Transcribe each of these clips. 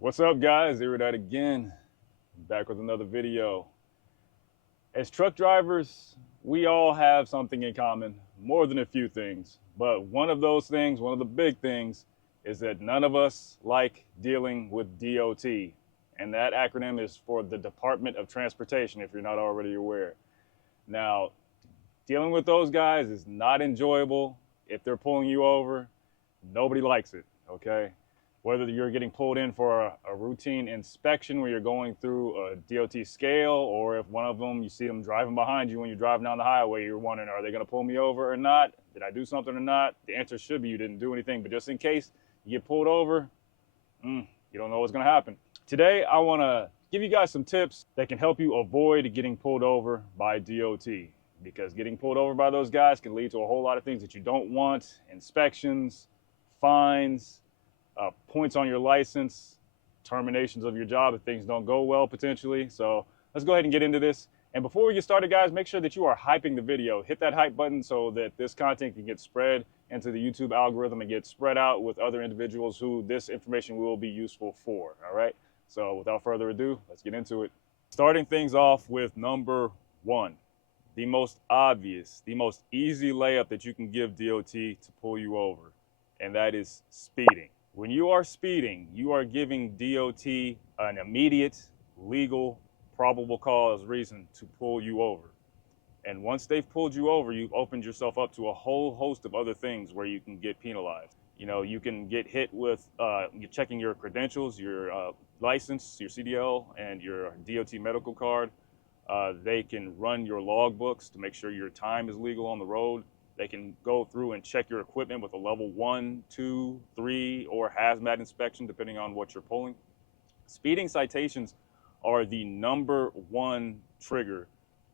What's up, guys? Iridite again, back with another video. As truck drivers, we all have something in common, more than a few things. But one of those things, one of the big things, is that none of us like dealing with DOT. And that acronym is for the Department of Transportation, if you're not already aware. Now, dealing with those guys is not enjoyable. If they're pulling you over, nobody likes it, okay? Whether you're getting pulled in for a routine inspection where you're going through a DOT scale, or if one of them, you see them driving behind you when you're driving down the highway, you're wondering, are they going to pull me over or not? Did I do something or not? The answer should be you didn't do anything, but just in case you get pulled over, you don't know what's going to happen. Today, I want to give you guys some tips that can help you avoid getting pulled over by DOT, because getting pulled over by those guys can lead to a whole lot of things that you don't want: inspections, fines, points on your license, terminations of your job if things don't go well potentially. So let's go ahead and get into this. And before we get started, guys, make sure that you are hyping the video. Hit that hype button so that this content can get spread into the YouTube algorithm and get spread out with other individuals who this information will be useful for. All right. So without further ado, let's get into it. Starting things off with number one, the most obvious, the most easy layup that you can give DOT to pull you over, and that is speeding. When you are speeding, you are giving DOT an immediate, legal, probable cause reason to pull you over. And once they've pulled you over, you've opened yourself up to a whole host of other things where you can get penalized. You know, you can get hit with checking your credentials, your license, your CDL, and your DOT medical card. They can run your logbooks to make sure your time is legal on the road. They can go through and check your equipment with a level 1, 2, 3, or hazmat inspection, depending on what you're pulling. Speeding citations are the number one trigger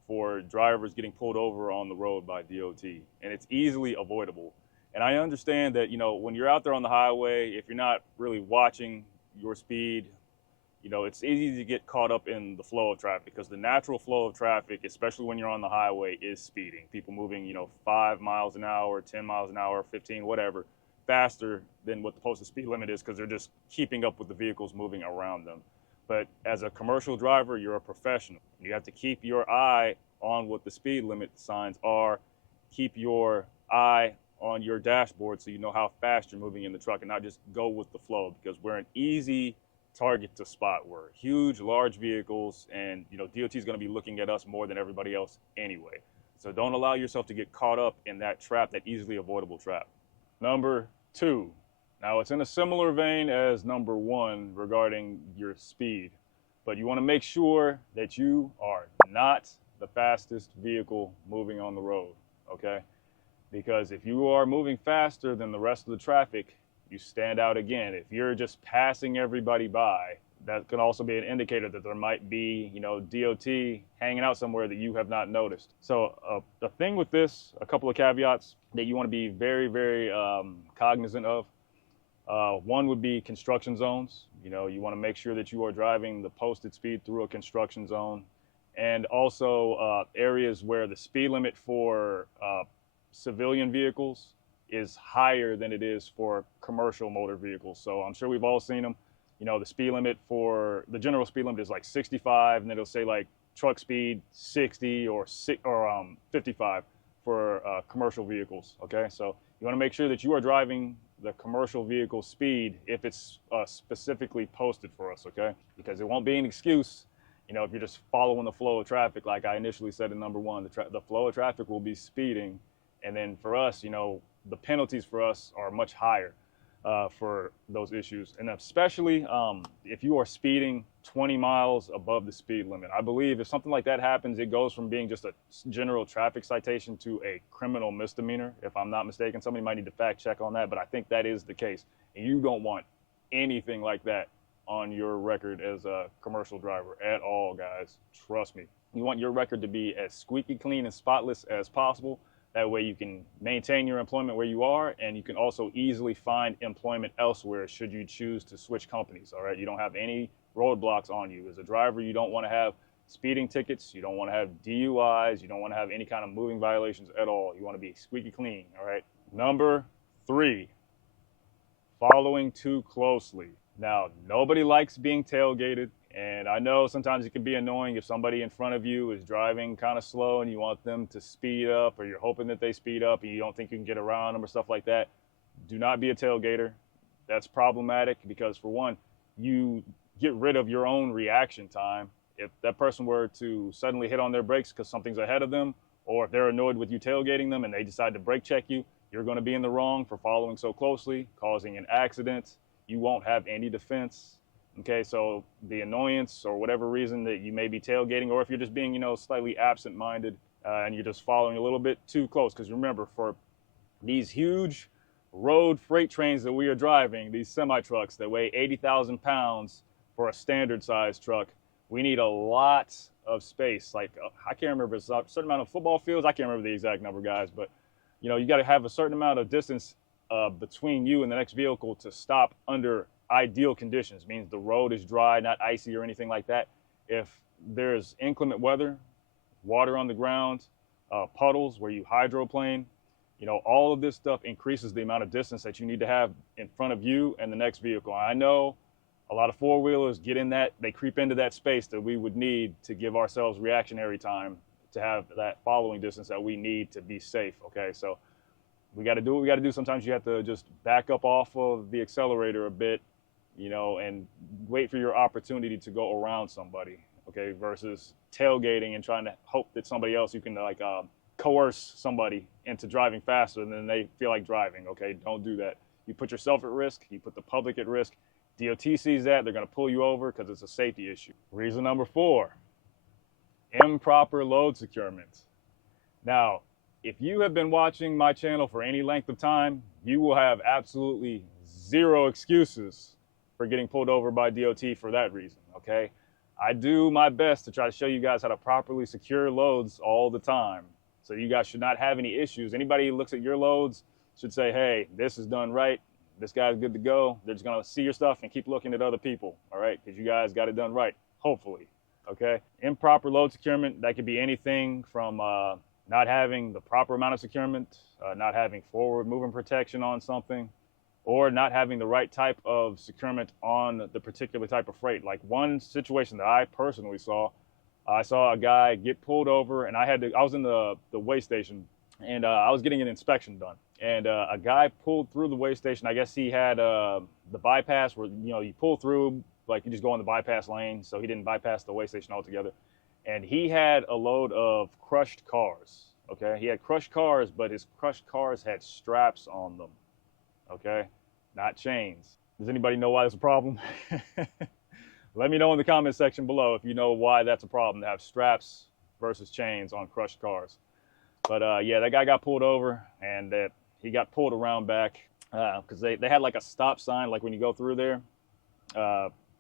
for drivers getting pulled over on the road by DOT, and it's easily avoidable. And I understand that, you know, when you're out there on the highway, if you're not really watching your speed, you know, it's easy to get caught up in the flow of traffic, because the natural flow of traffic, especially when you're on the highway, is speeding. People moving, you know, 5 miles an hour, 10 miles an hour, 15, whatever, faster than what the posted speed limit is, because they're just keeping up with the vehicles moving around them. But as a commercial driver, you're a professional. You have to keep your eye on what the speed limit signs are. Keep your eye on your dashboard so you know how fast you're moving in the truck, and not just go with the flow, because we're an easy target to spot. We're huge, large vehicles, and you know, DOT is going to be looking at us more than everybody else anyway. So don't allow yourself to get caught up in that trap, that easily avoidable trap. Number two. Now, it's in a similar vein as number one regarding your speed, but you want to make sure that you are not the fastest vehicle moving on the road, okay? Because if you are moving faster than the rest of the traffic, you stand out again. If you're just passing everybody by, that can also be an indicator that there might be, you know, DOT hanging out somewhere that you have not noticed. So the thing with this, a couple of caveats that you want to be very, very cognizant of. One would be construction zones. You know, you want to make sure that you are driving the posted speed through a construction zone, and also areas where the speed limit for civilian vehicles is higher than it is for commercial motor vehicles. So I'm sure we've all seen them. You know, the speed limit for the general speed limit is like 65, and then it'll say like truck speed 60 or 55 for commercial vehicles. Okay, so you want to make sure that you are driving the commercial vehicle speed if it's specifically posted for us. Okay, because it won't be an excuse. You know, if you're just following the flow of traffic, like I initially said in number one, the flow of traffic will be speeding. And then for us, you know, the penalties for us are much higher for those issues. And especially if you are speeding 20 miles above the speed limit. I believe if something like that happens, it goes from being just a general traffic citation to a criminal misdemeanor, if I'm not mistaken. Somebody might need to fact check on that, but I think that is the case. And you don't want anything like that on your record as a commercial driver at all, guys. Trust me. You want your record to be as squeaky clean and spotless as possible. That way you can maintain your employment where you are, and you can also easily find employment elsewhere should you choose to switch companies, all right? You don't have any roadblocks on you. As a driver, you don't want to have speeding tickets. You don't want to have DUIs. You don't want to have any kind of moving violations at all. You want to be squeaky clean, all right? Number three, following too closely. Now, nobody likes being tailgated, and I know sometimes it can be annoying if somebody in front of you is driving kind of slow and you want them to speed up, or you're hoping that they speed up and you don't think you can get around them or stuff like that. Do not be a tailgater. That's problematic because, for one, you get rid of your own reaction time. If that person were to suddenly hit on their brakes because something's ahead of them, or if they're annoyed with you tailgating them and they decide to brake check you, you're going to be in the wrong for following so closely, causing an accident. You won't have any defense. Okay, so the annoyance or whatever reason that you may be tailgating, or if you're just being, slightly absent-minded and you're just following a little bit too close, because remember, for these huge road freight trains that we are driving, these semi-trucks that weigh 80,000 pounds for a standard size truck, we need a lot of space. Like, I can't remember, it's a certain amount of football fields. I can't remember the exact number, guys, but you got to have a certain amount of distance between you and the next vehicle to stop under ideal conditions. It means the road is dry, not icy or anything like that. If there's inclement weather, water on the ground, puddles where you hydroplane, all of this stuff increases the amount of distance that you need to have in front of you and the next vehicle. I know a lot of four-wheelers get in that, they creep into that space that we would need to give ourselves reactionary time to have that following distance that we need to be safe, okay? So we got to do what we got to do. Sometimes you have to just back up off of the accelerator a bit, and wait for your opportunity to go around somebody, okay, versus tailgating and trying to hope that somebody else, you can coerce somebody into driving faster than they feel like driving, okay? Don't do that. You put yourself at risk, you put the public at risk. DOT sees that, they're going to pull you over because it's a safety issue. Reason number 4, improper load securement. Now, if you have been watching my channel for any length of time, you will have absolutely zero excuses for getting pulled over by DOT for that reason, okay? I do my best to try to show you guys how to properly secure loads all the time. So you guys should not have any issues. Anybody who looks at your loads should say, hey, this is done right. This guy's good to go. They're just going to see your stuff and keep looking at other people, all right? Because you guys got it done right, hopefully, okay? Improper load securement, that could be anything from not having the proper amount of securement, not having forward moving protection on something, or not having the right type of securement on the particular type of freight. Like one situation that I personally saw, I saw a guy get pulled over, and I was in the weigh station, and I was getting an inspection done. And a guy pulled through the weigh station. I guess he had the bypass where, you pull through, like you just go on the bypass lane. So he didn't bypass the weigh station altogether. And he had a load of crushed cars, okay? He had crushed cars, but his crushed cars had straps on them, okay? Not chains. Does anybody know why that's a problem? Let me know in the comment section below if you know why that's a problem to have straps versus chains on crushed cars. But yeah, that guy got pulled over, and he got pulled around back because they had like a stop sign, like when you go through there,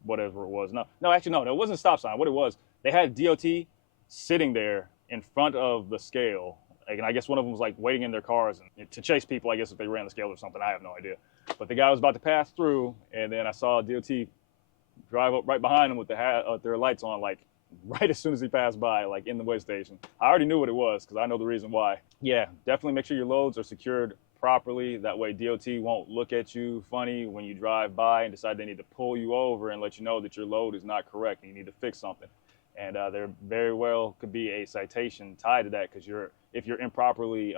whatever it was. No, actually, no, it wasn't a stop sign. What it was, they had DOT sitting there in front of the scale. And I guess one of them was like waiting in their cars to chase people, I guess, if they ran the scale or something. I have no idea. But the guy was about to pass through, and then I saw DOT drive up right behind him with their lights on, like right as soon as he passed by, like in the weigh station. I already knew what it was because I know the reason why. Yeah, definitely make sure your loads are secured properly. That way DOT won't look at you funny when you drive by and decide they need to pull you over and let you know that your load is not correct and you need to fix something. And there very well could be a citation tied to that because if you're improperly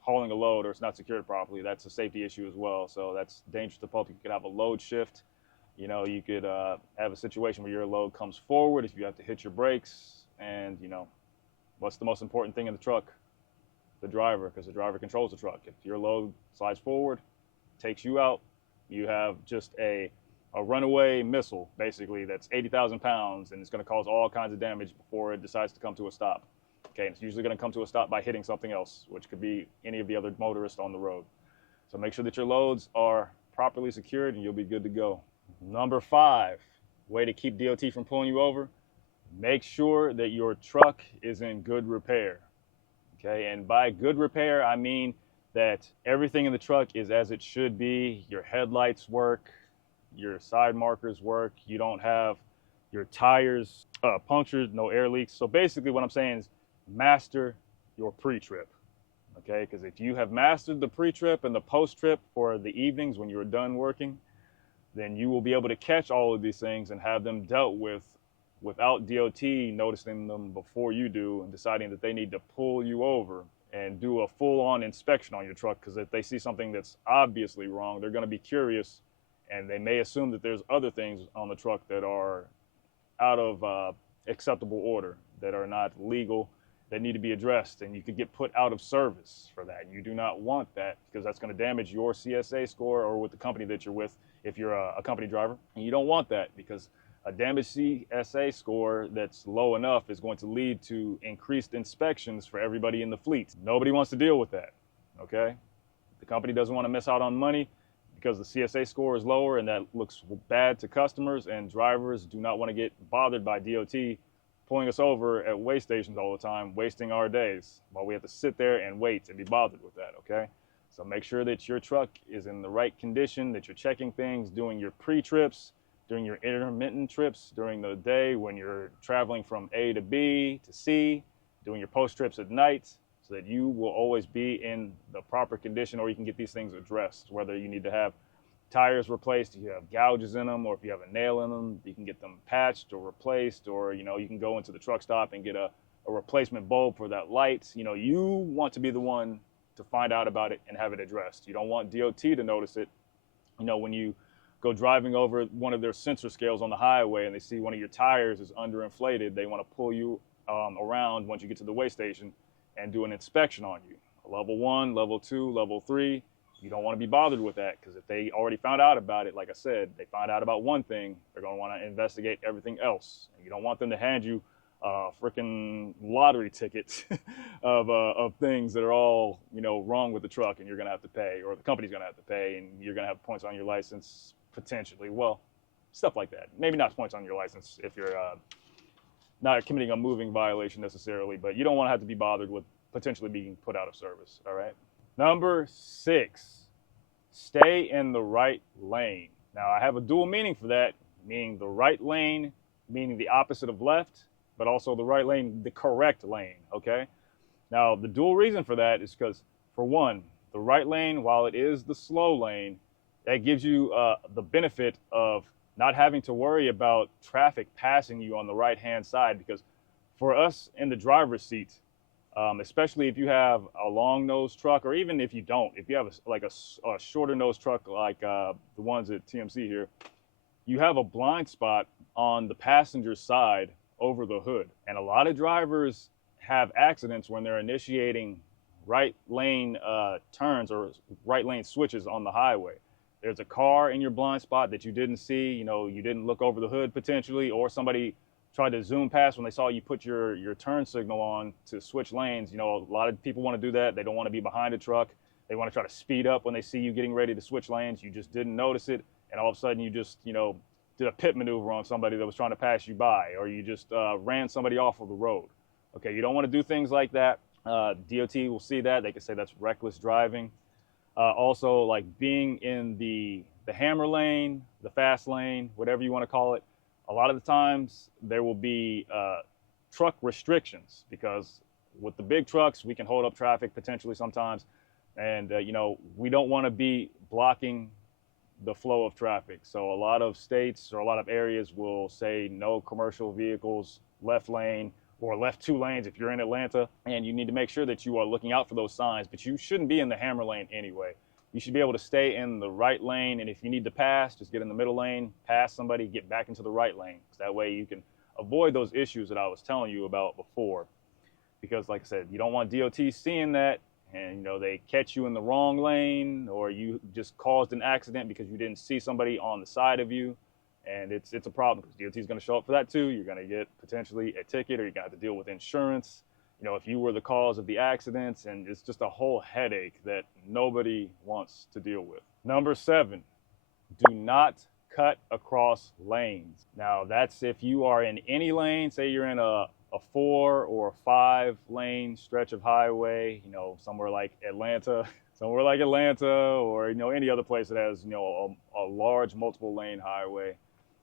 hauling a load or it's not secured properly, that's a safety issue as well. So that's dangerous to the public. You could have a load shift. You could have a situation where your load comes forward if you have to hit your brakes. And, what's the most important thing in the truck? The driver, because the driver controls the truck. If your load slides forward, takes you out, you have just a runaway missile, basically, that's 80,000 pounds, and it's going to cause all kinds of damage before it decides to come to a stop. Okay, and it's usually going to come to a stop by hitting something else, which could be any of the other motorists on the road. So make sure that your loads are properly secured, and you'll be good to go. Number 5, way to keep DOT from pulling you over, make sure that your truck is in good repair. Okay, and by good repair, I mean that everything in the truck is as it should be. Your headlights work, your side markers work, you don't have your tires punctured, no air leaks. So basically what I'm saying is master your pre-trip, okay? Because if you have mastered the pre-trip and the post-trip for the evenings when you're done working, then you will be able to catch all of these things and have them dealt with without DOT noticing them before you do and deciding that they need to pull you over and do a full-on inspection on your truck. Because if they see something that's obviously wrong, they're going to be curious, and they may assume that there's other things on the truck that are out of acceptable order, that are not legal, that need to be addressed, and you could get put out of service for that. You do not want that, because that's going to damage your CSA score, or with the company that you're with if you're a company driver. And you don't want that, because a damaged CSA score that's low enough is going to lead to increased inspections for everybody in the fleet. Nobody wants to deal with that, okay? The company doesn't want to miss out on money because the CSA score is lower, and that looks bad to customers, and drivers do not want to get bothered by DOT pulling us over at weigh stations all the time, wasting our days while we have to sit there and wait and be bothered with that, okay? So make sure that your truck is in the right condition, that you're checking things, doing your pre-trips, during your intermittent trips during the day when you're traveling from A to B to C, doing your post trips at night, so that you will always be in the proper condition, or you can get these things addressed, whether you need to have tires replaced, if you have gouges in them, or if you have a nail in them, you can get them patched or replaced, or you can go into the truck stop and get a replacement bulb for that light. You want to be the one to find out about it and have it addressed. You don't want DOT to notice it. When you go driving over one of their sensor scales on the highway and they see one of your tires is underinflated, they want to pull you around once you get to the weigh station and do an inspection on you. Level 1, level 2, level 3. You don't want to be bothered with that, because if they already found out about it, like I said, they found out about one thing, they're going to want to investigate everything else. And you don't want them to hand you a freaking lottery ticket of things that are all wrong with the truck, and you're going to have to pay, or the company's going to have to pay, and you're going to have points on your license. Potentially, well, stuff like that. Maybe not points on your license if you're not committing a moving violation necessarily, but you don't want to have to be bothered with potentially being put out of service, all right? Number 6, stay in the right lane. Now, I have a dual meaning for that, meaning the right lane, meaning the opposite of left, but also the right lane, the correct lane, okay? Now, the dual reason for that is because, for one, the right lane, while it is the slow lane, that gives you the benefit of not having to worry about traffic passing you on the right-hand side. Because for us in the driver's seat, especially if you have a long nose truck, or even if you don't, if you have a shorter nose truck like the ones at TMC here, you have a blind spot on the passenger side over the hood. And a lot of drivers have accidents when they're initiating right lane turns or right lane switches on the highway. There's a car in your blind spot that you didn't see, you didn't look over the hood potentially, or somebody tried to zoom past when they saw you put your turn signal on to switch lanes. A lot of people want to do that. They don't want to be behind a truck. They want to try to speed up when they see you getting ready to switch lanes. You just didn't notice it, and all of a sudden you just, did a pit maneuver on somebody that was trying to pass you by, or you just ran somebody off of the road. Okay, you don't want to do things like that. DOT will see that. They can say that's reckless driving. Also, like being in the hammer lane, the fast lane, whatever you want to call it, a lot of the times there will be truck restrictions, because with the big trucks, we can hold up traffic potentially sometimes. And, we don't want to be blocking the flow of traffic. So a lot of states or a lot of areas will say no commercial vehicles, left lane, or left 2 lanes if you're in Atlanta, and you need to make sure that you are looking out for those signs. But you shouldn't be in the hammer lane anyway. You should be able to stay in the right lane, and if you need to pass, just get in the middle lane, pass somebody, get back into the right lane. That way you can avoid those issues that I was telling you about before. Because like I said, you don't want DOT seeing that, and they catch you in the wrong lane, or you just caused an accident because you didn't see somebody on the side of you. And it's a problem, because DOT is going to show up for that too. You're going to get potentially a ticket, or you're going to have to deal with insurance, if you were the cause of the accidents, and it's just a whole headache that nobody wants to deal with. Number 7, do not cut across lanes. Now, that's if you are in any lane, say you're in a 4 or 5 lane stretch of highway, somewhere like Atlanta, or, any other place that has, a large multiple lane highway.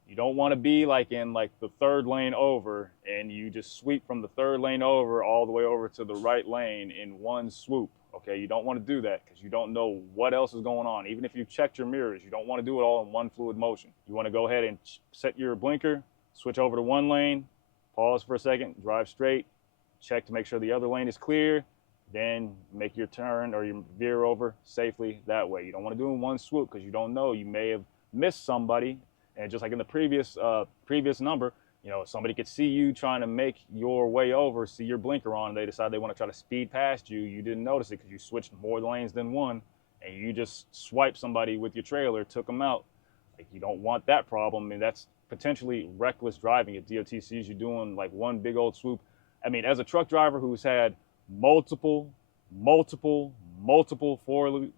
You don't want to be in the 3rd lane over, and you just sweep from the 3rd lane over all the way over to the right lane in one swoop. Okay, you don't want to do that because you don't know what else is going on. Even if you checked your mirrors, you don't want to do it all in one fluid motion. You want to go ahead and set your blinker, switch over to one lane, pause for a second, drive straight, check to make sure the other lane is clear, then make your turn or your veer over safely that way. You don't want to do it in one swoop because you don't know. You may have missed somebody, and just like in the previous number, you know, somebody could see you trying to make your way over, see your blinker on, and they decide they want to try to speed past you. You didn't notice it because you switched more lanes than one, and you just swiped somebody with your trailer, took them out. Like, you don't want that problem. I mean, that's potentially reckless driving if DOT sees you doing like one big old swoop. I mean, as a truck driver who's had multiple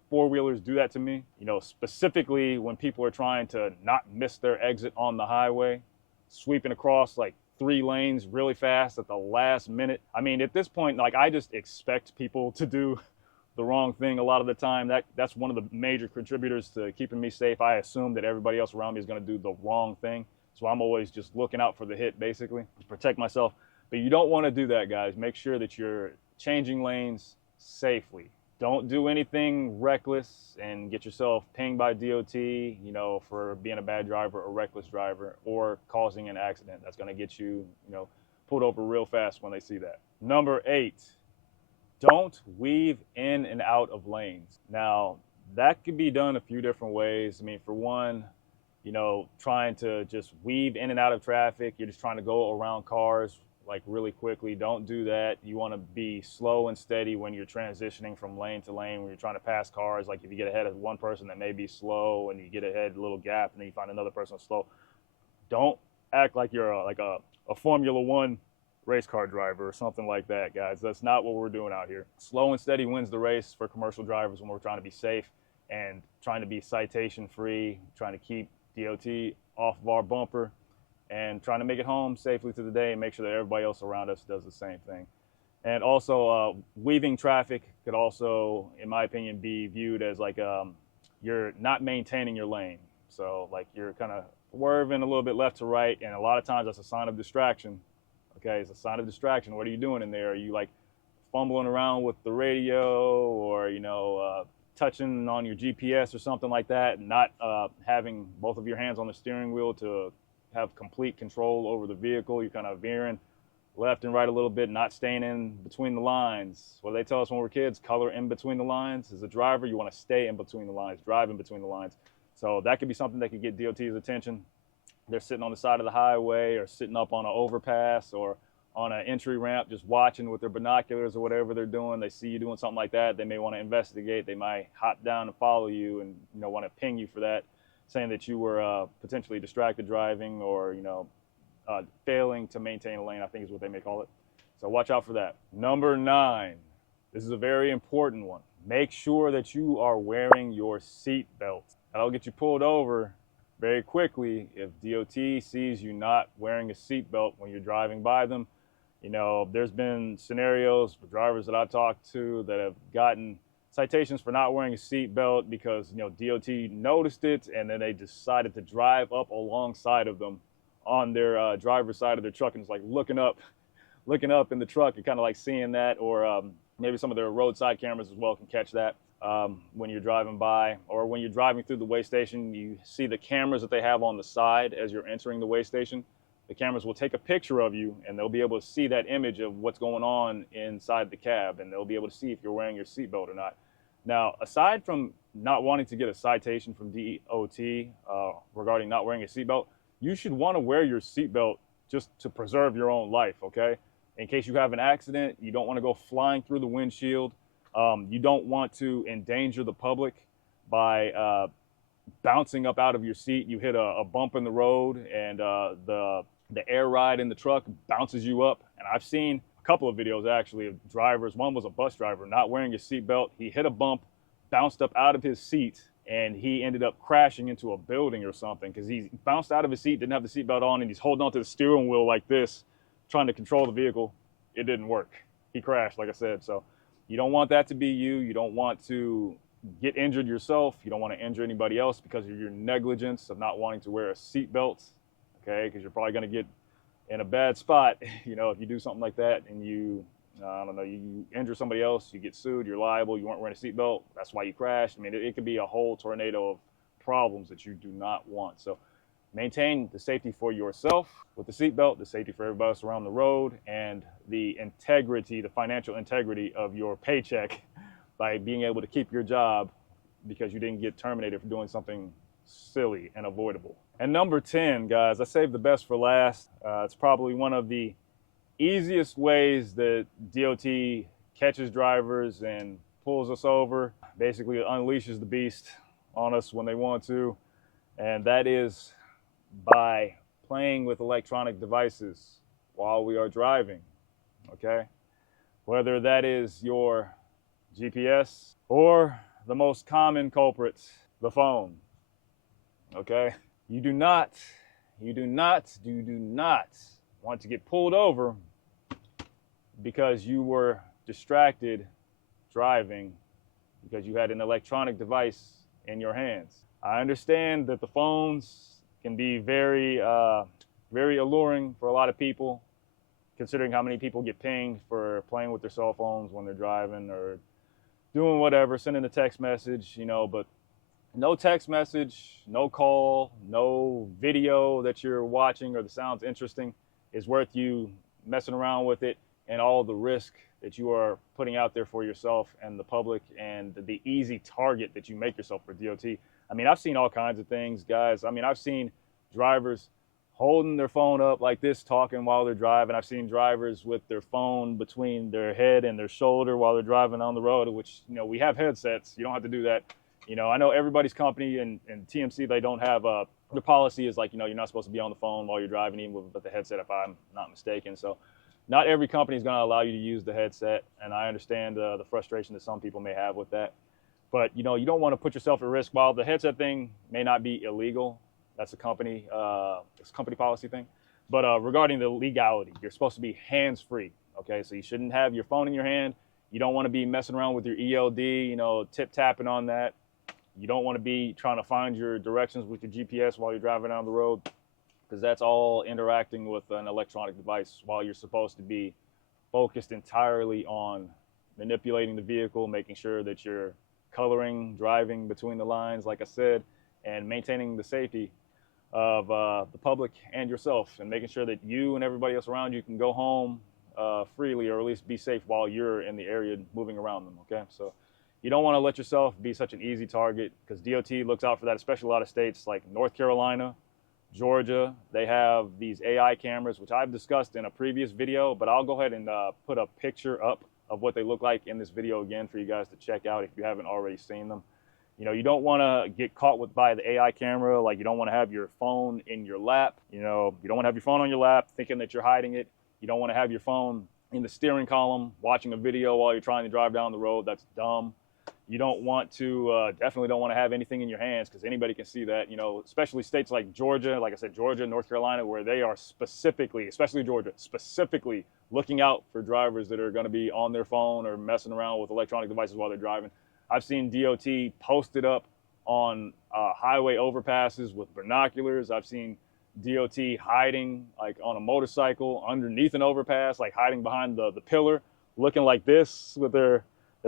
four-wheelers do that to me, you know, specifically when people are trying to not miss their exit on the highway, sweeping across like 3 lanes really fast at the last minute. I mean, at this point, like, I just expect people to do the wrong thing a lot of the time. That's one of the major contributors to keeping me safe. I assume that everybody else around me is going to do the wrong thing. So I'm always just looking out for the hit, basically, to protect myself. But you don't want to do that, guys. Make sure that you're changing lanes safely. Don't do anything reckless and get yourself pinged by DOT, you know, for being a bad driver or reckless driver or causing an accident. That's going to get you, you know, pulled over real fast when they see that. Number 8, don't weave in and out of lanes. Now, that could be done a few different ways. I mean, for one, you know, trying to just weave in and out of traffic, you're just trying to go around cars like really quickly. Don't do that. You want to be slow and steady when you're transitioning from lane to lane, when you're trying to pass cars. Like if you get ahead of one person that may be slow and you get ahead a little gap and then you find another person slow, don't act like you're a Formula One race car driver or something like that, guys. That's not what we're doing out here. Slow and steady wins the race for commercial drivers when we're trying to be safe and trying to be citation free, trying to keep DOT off of our bumper, and trying to make it home safely to the day and make sure that everybody else around us does the same thing. And also, weaving traffic could also, in my opinion, be viewed as like you're not maintaining your lane. So like you're kind of swerving a little bit left to right, and a lot of times that's a sign of distraction. Okay, it's a sign of distraction. What are you doing in there? Are you like fumbling around with the radio, or, you know, touching on your GPS or something like that, and not having both of your hands on the steering wheel to have complete control over the vehicle? You're kind of veering left and right a little bit, not staying in between the lines. What do they tell us when we're kids? Color in between the lines. As a driver, you want to stay in between the lines, drive in between the lines. So that could be something that could get DOT's attention. They're sitting on the side of the highway or sitting up on an overpass or on an entry ramp just watching with their binoculars or whatever they're doing. They see you doing something like that. They may want to investigate. They might hop down and follow you and, you know, want to ping you for that, saying that you were potentially distracted driving or, you know, failing to maintain a lane, I think is what they may call it. So watch out for that. Number 9, this is a very important one. Make sure that you are wearing your seat belt. That'll get you pulled over very quickly if DOT sees you not wearing a seat belt when you're driving by them. You know, there's been scenarios for drivers that I've talked to that have gotten citations for not wearing a seat belt because, you know, DOT noticed it and then they decided to drive up alongside of them on their driver's side of their truck, and it's like looking up in the truck and kind of like seeing that, or maybe some of their roadside cameras as well can catch that when you're driving by, or when you're driving through the weigh station, you see the cameras that they have on the side as you're entering the weigh station. The cameras will take a picture of you and they'll be able to see that image of what's going on inside the cab, and they'll be able to see if you're wearing your seatbelt or not. Now, aside from not wanting to get a citation from DOT regarding not wearing a seatbelt, you should want to wear your seatbelt just to preserve your own life, okay? In case you have an accident, you don't want to go flying through the windshield. You don't want to endanger the public by bouncing up out of your seat. You hit a bump in the road and the air ride in the truck bounces you up. And I've seen a couple of videos actually of drivers. One was a bus driver not wearing his seatbelt. He hit a bump, bounced up out of his seat, and he ended up crashing into a building or something because he bounced out of his seat, didn't have the seatbelt on, and he's holding onto the steering wheel like this, trying to control the vehicle. It didn't work. He crashed, like I said. So you don't want that to be you. You don't want to get injured yourself. You don't want to injure anybody else because of your negligence of not wanting to wear a seatbelt, okay? Because you're probably going to get in a bad spot, you know, if you do something like that and you I don't know, you injure somebody else, you get sued, you're liable, you weren't wearing a seatbelt, that's why you crashed. I mean, it could be a whole tornado of problems that you do not want. So maintain the safety for yourself with the seatbelt, the safety for everybody else around the road, and the integrity, the financial integrity of your paycheck by being able to keep your job because you didn't get terminated for doing something silly and avoidable. And number 10, guys, I saved the best for last. It's probably one of the easiest ways that DOT catches drivers and pulls us over, basically unleashes the beast on us when they want to, and that is by playing with electronic devices while we are driving, okay? Whether that is your GPS or the most common culprit, the phone, okay? You do not want to get pulled over because you were distracted driving because you had an electronic device in your hands. I understand that the phones can be very alluring for a lot of people, considering how many people get pinged for playing with their cell phones when they're driving or doing whatever, sending a text message, you know, but no text message, no call, no video that you're watching or the sound's interesting is worth you messing around with it and all the risk that you are putting out there for yourself and the public and the easy target that you make yourself for DOT. I mean, I've seen all kinds of things, guys. I mean, I've seen drivers holding their phone up like this, talking while they're driving. I've seen drivers with their phone between their head and their shoulder while they're driving on the road, which, you know, we have headsets. You don't have to do that. You know, I know everybody's company and TMC, they don't have the policy is like, you know, you're not supposed to be on the phone while you're driving, even with the headset, if I'm not mistaken. So not every company is going to allow you to use the headset. And I understand the frustration that some people may have with that. But, you know, you don't want to put yourself at risk. While the headset thing may not be illegal, that's a company policy thing. But regarding the legality, you're supposed to be hands-free, okay? So you shouldn't have your phone in your hand. You don't want to be messing around with your ELD, you know, tip-tapping on that. You don't want to be trying to find your directions with your GPS while you're driving down the road, because that's all interacting with an electronic device while you're supposed to be focused entirely on manipulating the vehicle, making sure that you're coloring, driving between the lines, like I said, and maintaining the safety of the public and yourself, and making sure that you and everybody else around you can go home freely, or at least be safe while you're in the area moving around them, okay? So you don't want to let yourself be such an easy target, because DOT looks out for that, especially a lot of states like North Carolina, Georgia. They have these AI cameras, which I've discussed in a previous video, but I'll go ahead and put a picture up of what they look like in this video again for you guys to check out if you haven't already seen them. You know, you don't want to get caught by the AI camera. Like, you don't want to have your phone in your lap. You know, you don't want to have your phone on your lap thinking that you're hiding it. You don't want to have your phone in the steering column watching a video while you're trying to drive down the road. That's dumb. You don't want to, definitely don't want to have anything in your hands, because anybody can see that, you know, especially states like Georgia, like I said, Georgia, North Carolina, where they are specifically, especially Georgia, specifically looking out for drivers that are going to be on their phone or messing around with electronic devices while they're driving. I've seen DOT posted up on highway overpasses with binoculars. I've seen DOT hiding like on a motorcycle underneath an overpass, like hiding behind the pillar, looking like this with their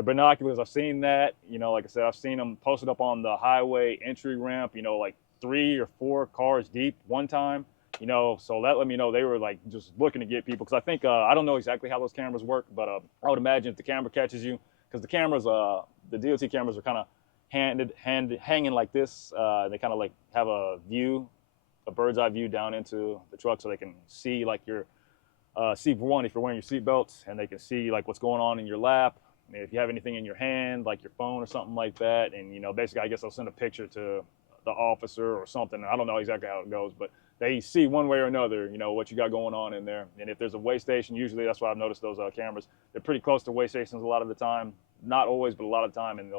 binoculars. I've seen that, you know, like I said, I've seen them posted up on the highway entry ramp, you know, like 3 or 4 cars deep one time, you know, so that let me know they were like just looking to get people. Because I think, I don't know exactly how those cameras work, but I would imagine if the camera catches you, because the cameras, the DOT cameras are kind of hanging like this. They kind of like have a view, a bird's eye view down into the truck, so they can see like your, see for one, if you're wearing your seatbelts, and they can see like what's going on in your lap. If you have anything in your hand, like your phone or something like that, and, you know, basically, I guess I'll send a picture to the officer or something. I don't know exactly how it goes, but they see one way or another, you know, what you got going on in there. And if there's a weigh station, usually that's why I've noticed those cameras. They're pretty close to weigh stations a lot of the time. Not always, but a lot of the time. And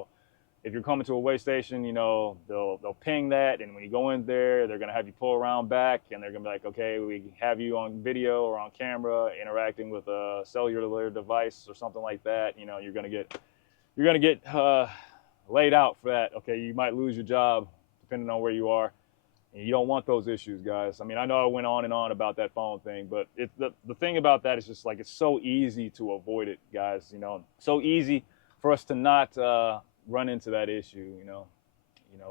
if you're coming to a weigh station, you know, they'll ping that, and when you go in there, they're going to have you pull around back, and they're going to be like, okay, we have you on video or on camera interacting with a cellular device or something like that. You know, you're going to get laid out for that. Okay, you might lose your job depending on where you are. And you don't want those issues, guys. I mean, I know I went on and on about that phone thing, but the thing about that is just like it's so easy to avoid it, guys. You know, so easy for us to not run into that issue.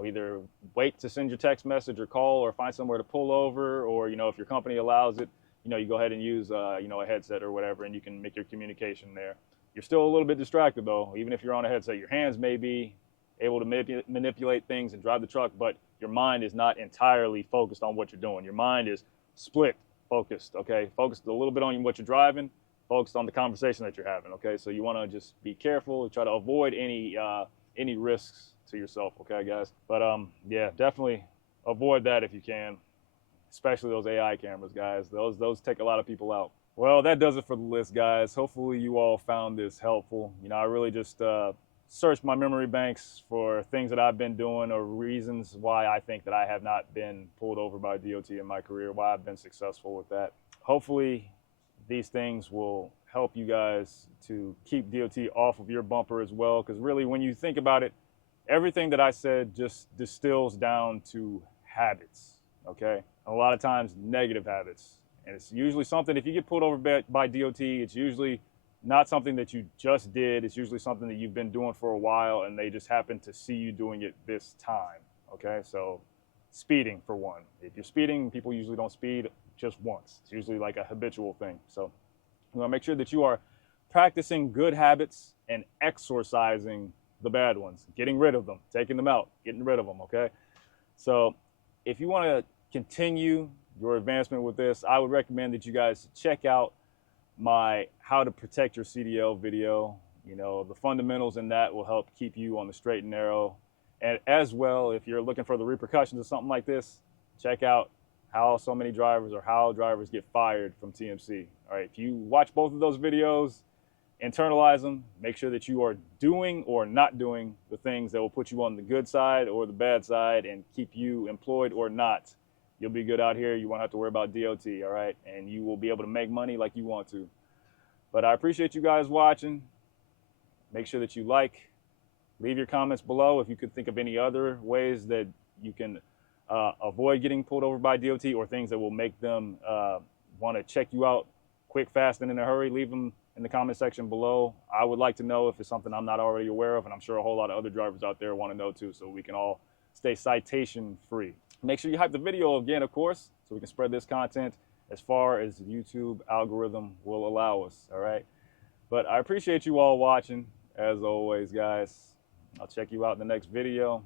Either wait to send your text message or call, or find somewhere to pull over, or if your company allows it, you go ahead and use a headset or whatever, and you can make your communication there. You're still a little bit distracted though, even if you're on a headset. Your hands may be able to manipulate things and drive the truck, but your mind is not entirely focused on what you're doing. Your mind is split focused, okay? Focused a little bit on what you're driving, focused on the conversation that you're having, okay? So you want to just be careful and try to avoid any risks to yourself, okay, guys? But yeah, definitely avoid that if you can, especially those AI cameras, guys. Those take a lot of people out. Well, that does it for the list, guys. Hopefully you all found this helpful. I really just searched my memory banks for things that I've been doing or reasons why I think that I have not been pulled over by DOT in my career, why I've been successful with that. Hopefully these things will help you guys to keep DOT off of your bumper as well, because really when you think about it, everything that I said just distills down to habits, okay? A lot of times negative habits. And it's usually something, if you get pulled over by DOT, it's usually not something that you just did. It's usually something that you've been doing for a while and they just happen to see you doing it this time, okay? So speeding, for one. If you're speeding, people usually don't speed just once. It's usually like a habitual thing. So you want to make sure that you are practicing good habits and exorcising the bad ones, getting rid of them, taking them out, getting rid of them, okay? So if you want to continue your advancement with this, I would recommend that you guys check out my how to protect your CDL video. The fundamentals in that will help keep you on the straight and narrow. And as well, if you're looking for the repercussions of something like this, check out how drivers get fired from TMC. All right, if you watch both of those videos, internalize them, make sure that you are doing or not doing the things that will put you on the good side or the bad side and keep you employed or not. You'll be good out here. You won't have to worry about DOT, all right? And you will be able to make money like you want to. But I appreciate you guys watching. Make sure that you leave your comments below if you could think of any other ways that you can avoid getting pulled over by DOT, or things that will make them want to check you out quick, fast, and in a hurry. Leave them in the comment section below. I would like to know if it's something I'm not already aware of, and I'm sure a whole lot of other drivers out there want to know too, so we can all stay citation free. Make sure you hype the video again, of course, so we can spread this content as far as the YouTube algorithm will allow us, all right? But I appreciate you all watching, as always, guys. I'll check you out in the next video.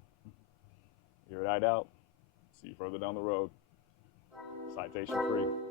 You're right out. See you further down the road. Citation free.